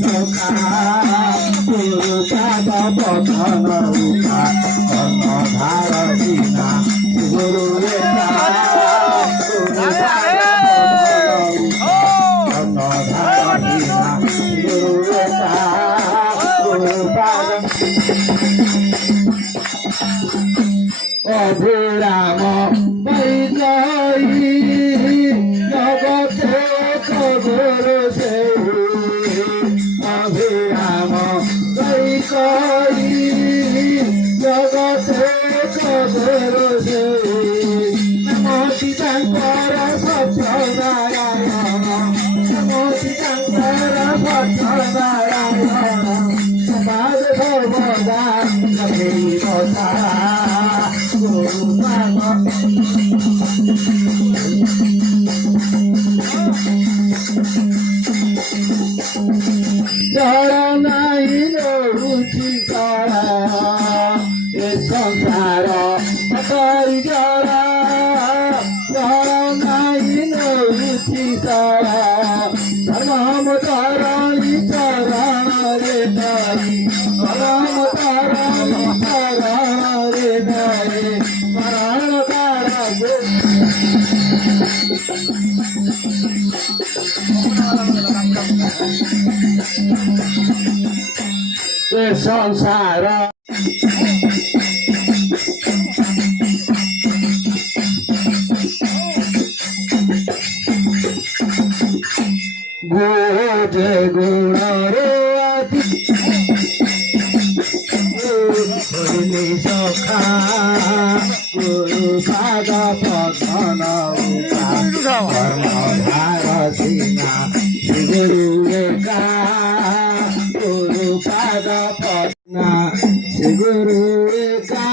সখা গুরু পাদ পথন রূপা কর্ণধার বিনা গুরু অভিরাম বৈজয়ী জগতে কবর সেই অভিরাম বৈজয়ী জগতে কবর সেই নমো শঙ্কর সত্যনারায়ণ নমো শঙ্কর সত্যনারায়ণ সমাজ সর্বদা কথা নাই রুচি করা এ সংসার নাই রুচি করা ধর্ম তরণি চরণ রে ধরি ধর্ম তরণি চরণ রে ধরে মরণ কারাগে এ সংসার গোটে গুণর হইলি সখা গুরু পাদ পথন কর্ণধার সিনা গুরু একা গুরু পাদ পথনা গুরু একা